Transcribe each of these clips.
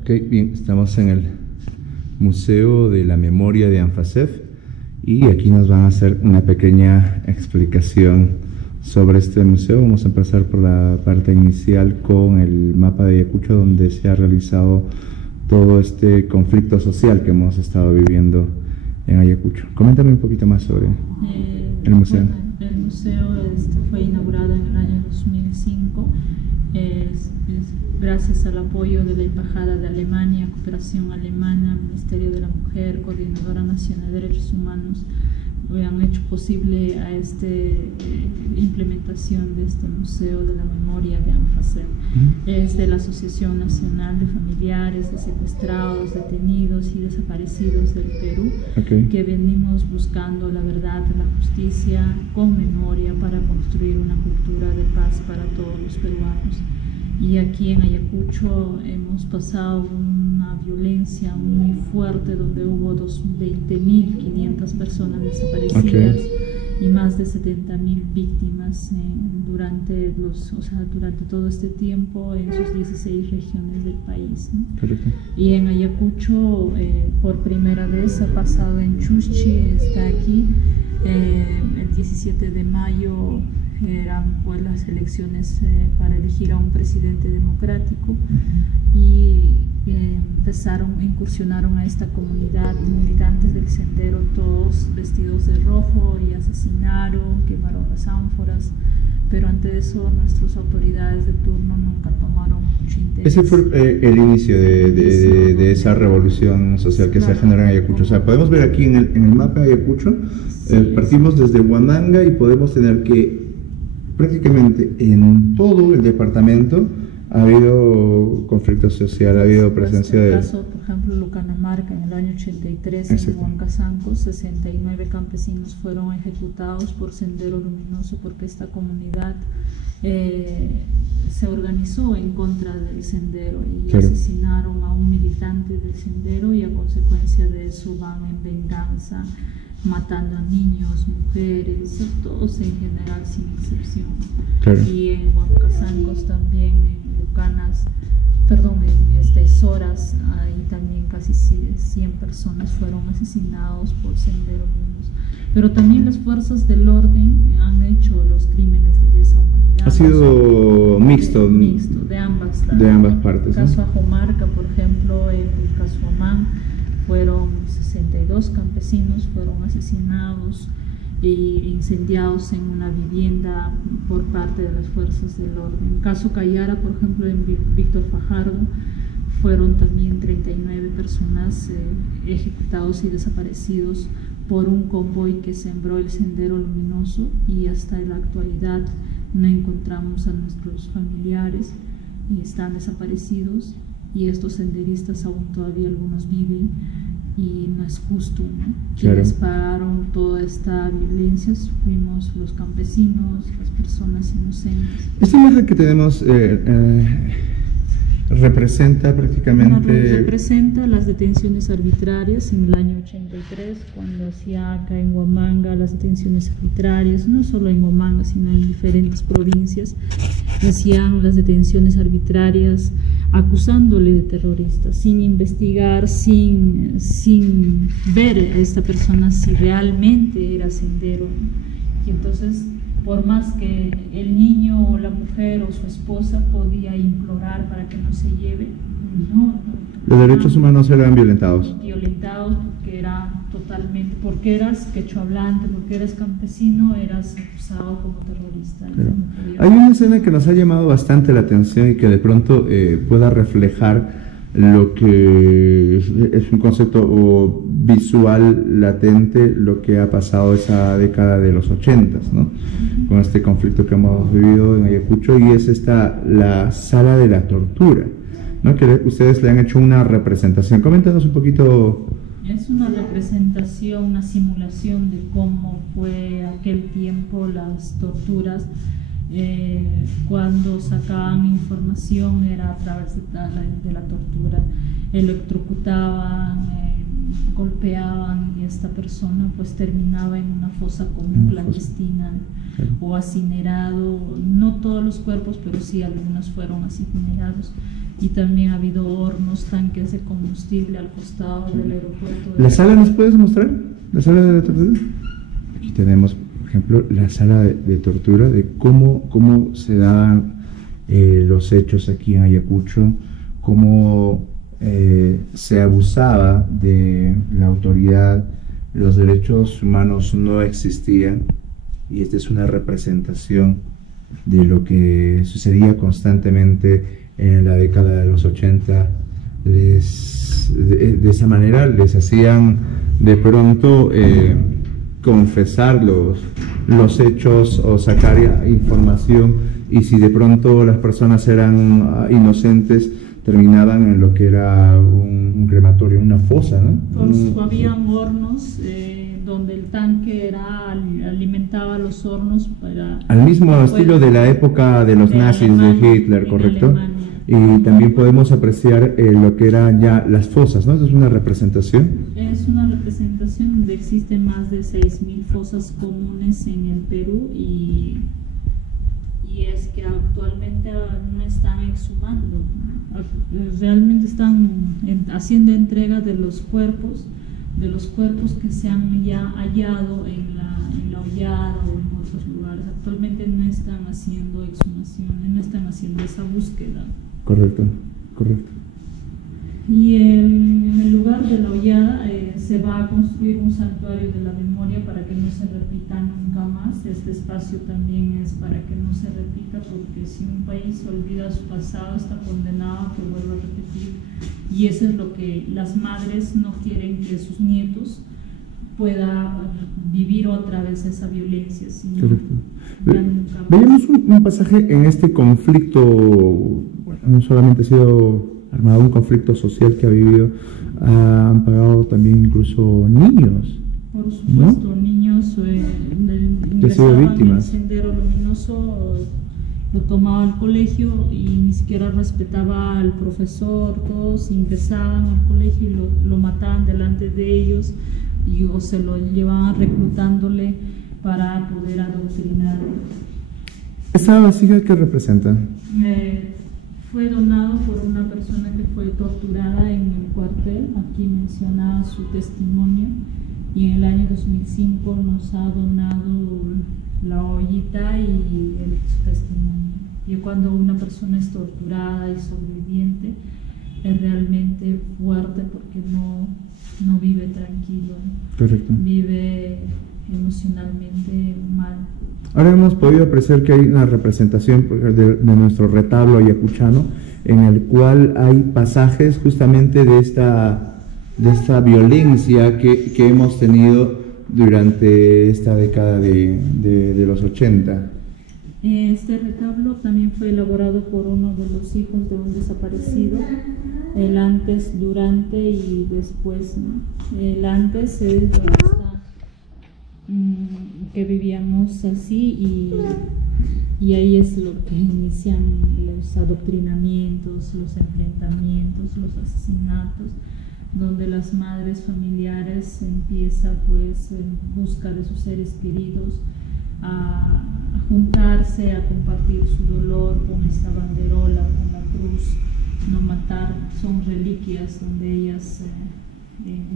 Ok, bien, estamos en el Museo de la Memoria de Anfasef y aquí nos van a hacer una pequeña explicación sobre este museo. Vamos a empezar por la parte inicial con el mapa de Ayacucho, donde se ha realizado todo este conflicto social que hemos estado viviendo en Ayacucho. Coméntame un poquito más sobre el museo. Bueno, el museo fue inaugurado en el año 2005. Gracias al apoyo de la Embajada de Alemania, Cooperación Alemana, Ministerio de la Mujer, Coordinadora Nacional de Derechos Humanos, han hecho posible a implementación de este Museo de la Memoria de Anfasef. Es de la Asociación Nacional de Familiares de Secuestrados, Detenidos y Desaparecidos del Perú, que venimos buscando la verdad, la justicia con memoria para construir una cultura de paz para todos los peruanos. Y aquí en Ayacucho hemos pasado una violencia muy fuerte, donde hubo 20.500 personas desaparecidas y más de 70.000 víctimas durante todo este tiempo en sus 16 regiones del país, ¿no? Y en Ayacucho por primera vez ha pasado en Chuschi, está aquí el 17 de mayo. Eran pues las elecciones para elegir a un presidente democrático y incursionaron a esta comunidad militantes del Sendero, todos vestidos de rojo, y asesinaron, quemaron las ánforas, pero ante eso nuestras autoridades de turno nunca tomaron mucho interés. Ese fue el inicio de esa revolución social que se generó en Ayacucho. O sea, podemos ver aquí en el mapa de Ayacucho, partimos desde Huamanga y podemos tener que prácticamente en todo el departamento ha habido conflicto social, ha habido presencia de... En el caso, por ejemplo, Lucanamarca, en el año 83, en Huancasanco, 69 campesinos fueron ejecutados por Sendero Luminoso, porque esta comunidad se organizó en contra del Sendero y asesinaron a un militante del Sendero, y a consecuencia de eso van en venganza, matando a niños, mujeres, todos en general sin excepción. Y en Huancasancos también, en Lucanas, en Soras, ahí también casi 100 personas fueron asesinados por Sendero Luminoso. Pero también las fuerzas del orden han hecho los crímenes de lesa humanidad. Ha sido mixto de ambas partes. En el caso Ajomarca, por ejemplo, en el caso Amán, fueron 62 campesinos fueron asesinados e incendiados en una vivienda por parte de las fuerzas del orden. En el caso Cayara, por ejemplo, en Víctor Fajardo, fueron también 39 personas ejecutados y desaparecidos por un convoy que sembró el Sendero Luminoso, y hasta la actualidad no encontramos a nuestros familiares y están desaparecidos. Y estos senderistas aún todavía algunos viven, y no es justo, ¿no? Quienes pagaron toda esta violencia fuimos los campesinos, las personas inocentes. Esta imagen que tenemos representa prácticamente... Representa las detenciones arbitrarias en el año 83, cuando hacía acá en Huamanga las detenciones arbitrarias, no solo en Huamanga, sino en diferentes provincias, hacían las detenciones arbitrarias acusándole de terrorista, sin investigar, sin ver a esta persona si realmente era sendero. Y entonces, por más que el niño o la mujer o su esposa podía implorar para que no se lleve, los derechos humanos eran violentados porque eras quechohablante, porque eras campesino, eras acusado como terrorista. Hay una escena que nos ha llamado bastante la atención y que de pronto pueda reflejar lo que es un concepto visual latente, lo que ha pasado esa década de los 80s, ¿no? Con este conflicto que hemos vivido en Ayacucho, y es la sala de la tortura, ¿no? Que ustedes le han hecho una representación. Coméntanos un poquito. Es una representación, una simulación de cómo fue aquel tiempo las torturas. Cuando sacaban información era a través de la tortura, electrocutaban, golpeaban y esta persona pues terminaba en una fosa común clandestina o incinerado. No todos los cuerpos, pero sí algunos fueron así incinerados. Y también ha habido hornos, tanques de combustible al costado del aeropuerto. ¿La sala nos puedes mostrar? ¿La sala de tortura? Aquí tenemos, por ejemplo, la sala de tortura, de cómo se daban los hechos aquí en Ayacucho, cómo se abusaba de la autoridad, los derechos humanos no existían, y esta es una representación de lo que sucedía constantemente en la década de los 80. De esa manera les hacían de pronto confesar los hechos o sacar información, y si de pronto las personas eran inocentes, terminaban en lo que era un crematorio, una fosa, ¿no? Habían hornos donde el tanque alimentaba los hornos para... Al mismo estilo de la época de los nazis, de Hitler, ¿correcto? Y también podemos apreciar lo que eran ya las fosas, ¿no? ¿Eso es una representación? Es una representación donde existen más de 6.000 fosas comunes en el Perú, y es que actualmente no están exhumando, realmente están haciendo entrega de los cuerpos que se han ya hallado en la Hollada o en otros lugares. Actualmente no están haciendo exhumaciones, no están haciendo esa búsqueda. Correcto. Y en el lugar de la Hollada se va a construir un santuario de la memoria para que no se repita nunca más. Este espacio también es para que no se repita, porque si un país olvida su pasado está condenado a que vuelva a repetir, y eso es lo que las madres no quieren, que sus nietos puedan vivir otra vez esa violencia. Sino veíamos un pasaje en este conflicto. Bueno, no solamente ha sido armado, un conflicto social que ha vivido, han pagado también incluso niños. Por supuesto, ¿no? Niños que han sido víctimas. El Sendero Luminoso lo tomaba al colegio y ni siquiera respetaba al profesor. Todos ingresaban al colegio y lo mataban delante de ellos, o se lo llevaban reclutándole para poder adoctrinar. ¿Esa vasija qué representa? Fue donado por una persona que fue torturada en el cuartel. Aquí menciona su testimonio, y en el año 2005 nos ha donado la ollita y su testimonio. Y cuando una persona es torturada y sobreviviente, es realmente fuerte, porque no vive tranquilo. Correcto. Vive emocionalmente mal. Ahora hemos podido apreciar que hay una representación de nuestro retablo ayacuchano, en el cual hay pasajes justamente de esta violencia que hemos tenido durante esta década de los 80. Este retablo también fue elaborado por uno de los hijos de un desaparecido, el antes, durante y después, ¿no? El antes es donde está, que vivíamos así, y ahí es lo que inician los adoctrinamientos, los enfrentamientos, los asesinatos, donde las madres familiares empiezan pues en busca de sus seres queridos a juntarse, a compartir su dolor con esta banderola, con la cruz. No matar, son reliquias donde ellas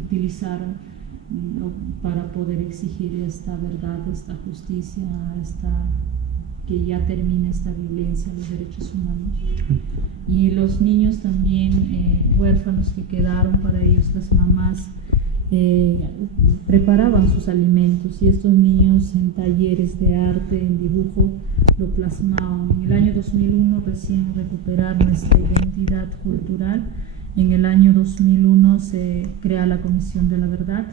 utilizaron para poder exigir esta verdad, esta justicia, que ya termine esta violencia a los derechos humanos. Y los niños también huérfanos que quedaron, para ellos las mamás preparaban sus alimentos, y estos niños en talleres de arte, en dibujo, lo plasmaban. En el año 2001 recién recuperar nuestra identidad cultural. En el año 2001 se crea la Comisión de la Verdad.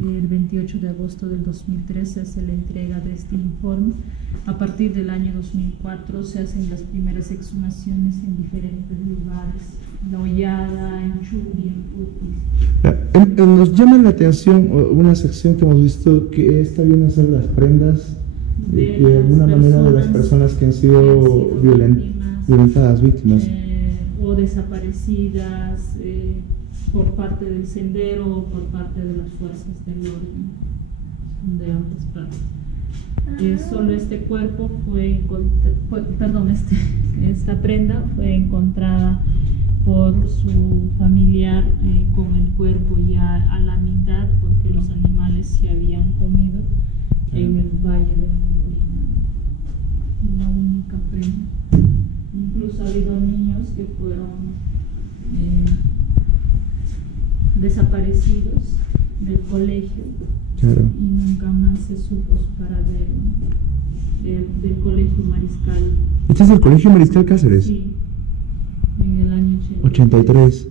El 28 de agosto del 2003 se hace la entrega de este informe. A partir del año 2004 se hacen las primeras exhumaciones en diferentes lugares, en La Hollada, en Churi, en Putis. Nos llama la atención una sección que hemos visto, que está bien hacer las prendas de alguna manera de las personas que han sido violentadas, víctimas. O desaparecidas, por parte del sendero o por parte de las fuerzas del orden de ambas partes. Solo este cuerpo esta prenda fue encontrada por su familiar con el cuerpo ya a la mitad, porque los animales se habían comido en el Valle del Colorina. La única prenda. Incluso ha habido niños que fueron desaparecidos del colegio, claro, y nunca más se supo su paradero, del colegio Mariscal. ¿Este es el colegio Mariscal Cáceres? Sí, en el año 83.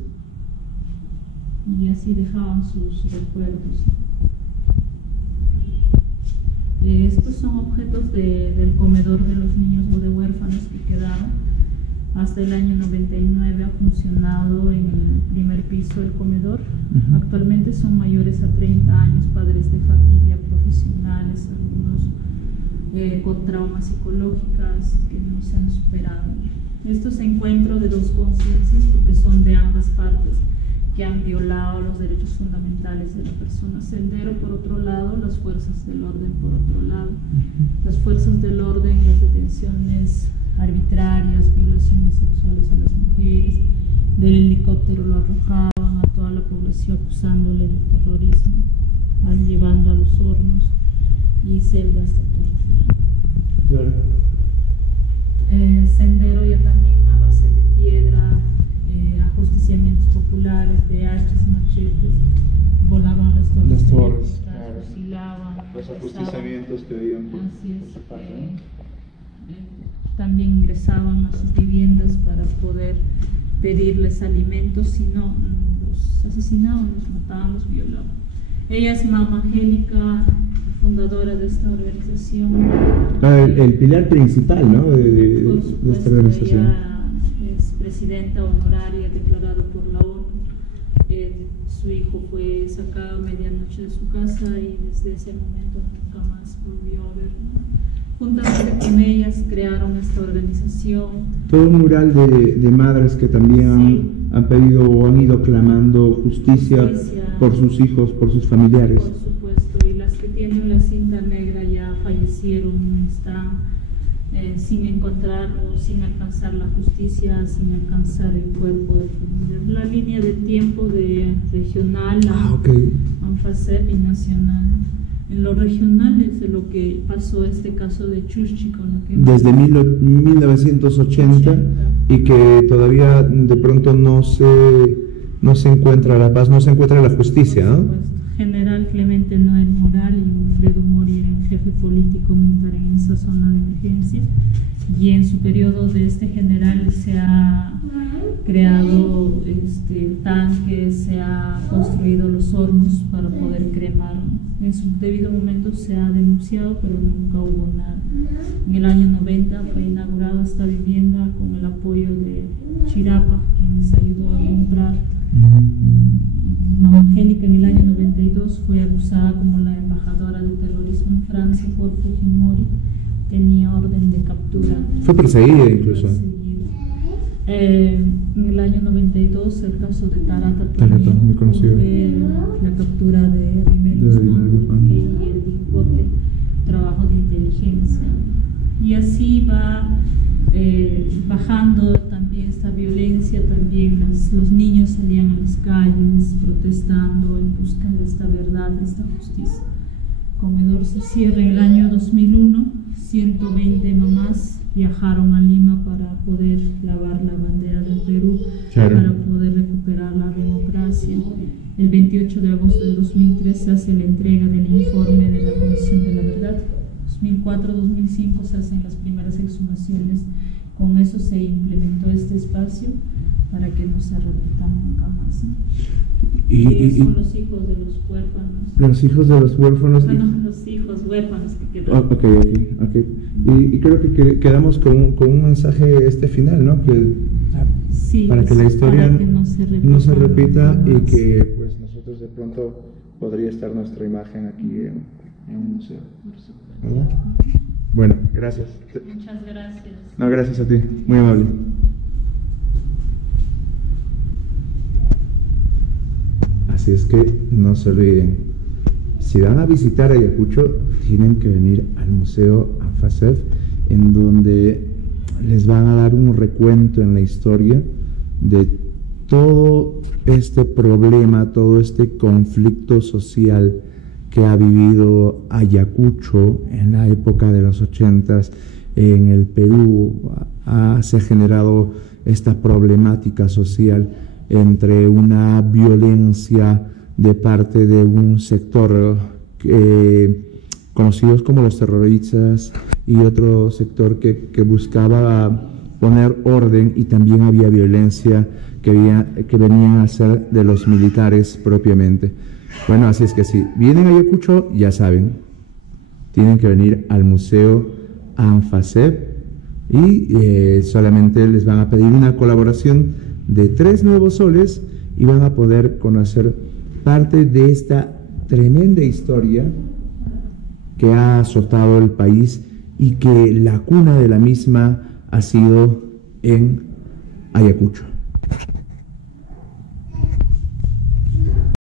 Y así dejaban sus recuerdos. Estos son objetos del comedor de los niños o de huérfanos que quedaron. Hasta el año 99 ha funcionado en el primer piso el comedor. Actualmente son mayores a 30 años, padres de familia, profesionales, algunos con traumas psicológicas que no se han superado. Esto es encuentro de dos conciencias, porque son de ambas partes, que han violado los derechos fundamentales de la persona. Sendero por otro lado, las fuerzas del orden por otro lado. Las fuerzas del orden, las detenciones arbitrarias, violaciones sexuales a las mujeres, del helicóptero lo arrojaban a toda la población acusándole de terrorismo, llevando a los hornos y celdas de tortura. Claro. Sendero ya también a base de piedra, ajusticiamientos populares de hachas, machetes, volaban las torres, claro, fusilaban, los ajusticiamientos que veían por así es, también ingresaban a sus viviendas para poder pedirles alimentos, si no los asesinaban, los mataban, los violaban. Ella es Mama Angélica, fundadora de esta organización. El pilar principal, ¿no? de esta organización. Ella es presidenta honoraria declarado por la ONU. Su hijo fue sacado a medianoche de su casa y desde ese momento nunca más volvió a ver. Juntamente con ellas crearon esta organización. Todo un mural de madres que también han pedido o han ido clamando justicia por sus hijos, por sus familiares. Por supuesto, y las que tienen la cinta negra ya fallecieron, están sin encontrar o sin alcanzar la justicia, sin alcanzar el cuerpo de familia. La línea de tiempo de regional, ANFACEP y nacional. En lo regional es de lo que pasó este caso de Chuchi, con lo que desde 1980 y que todavía de pronto no se encuentra la paz, no se encuentra la justicia, ¿no? General Clemente Noel Moral y Alfredo Mori eran jefe político militar en esa zona de emergencia, y en su periodo de este general se ha creado tanques, se ha construido los hornos para poder cremar. En su debido momento se ha denunciado, pero nunca hubo nada. En el año 90 fue inaugurada esta vivienda con el apoyo de Chirapa, quien les ayudó a comprar. Mama Angélica en el año 92 fue acusada como la embajadora del terrorismo en Francia por Fujimori. Tenía orden de captura. Fue perseguida incluso. En el año 92 el caso de Tarata, muy conocido. La captura de Rimeros y el Dipote, trabajo de inteligencia. Y así va bajando también esta violencia, también los niños salían a las calles protestando en busca de esta verdad, de esta justicia. Comedor se cierra en el año 2001, 120 mamás viajaron a Lima para poder lavar la bandera del Perú, para poder recuperar la democracia. El 28 de agosto del 2003 se hace la entrega del informe de la Comisión de la Verdad. 2004-2005 se hacen las primeras exhumaciones. Con eso se implementó este espacio para que no se repita nunca más. Son los hijos de los huérfanos. Los hijos de los huérfanos. Bueno, los hijos huérfanos que quedaron. Y creo que quedamos con un mensaje final, ¿no? Para que la historia que no se repita y que pues nosotros de pronto podría estar nuestra imagen aquí en un museo. ¿Verdad? Bueno, gracias. Muchas gracias. No, gracias a ti, muy amable. Así es que no se olviden, si van a visitar Ayacucho, tienen que venir al Museo Anfasev, en donde les van a dar un recuento en la historia de todo este problema, todo este conflicto social que ha vivido Ayacucho en la época de los 80s en el Perú. Se ha generado esta problemática social entre una violencia de parte de un sector conocidos como los terroristas y otro sector que buscaba poner orden, y también había violencia que venían a ser de los militares propiamente. Bueno, así es que si vienen a Ayacucho, ya saben, tienen que venir al Museo Anfasev y solamente les van a pedir una colaboración de 3 nuevos soles y van a poder conocer parte de esta tremenda historia que ha azotado el país y que la cuna de la misma ha sido en Ayacucho.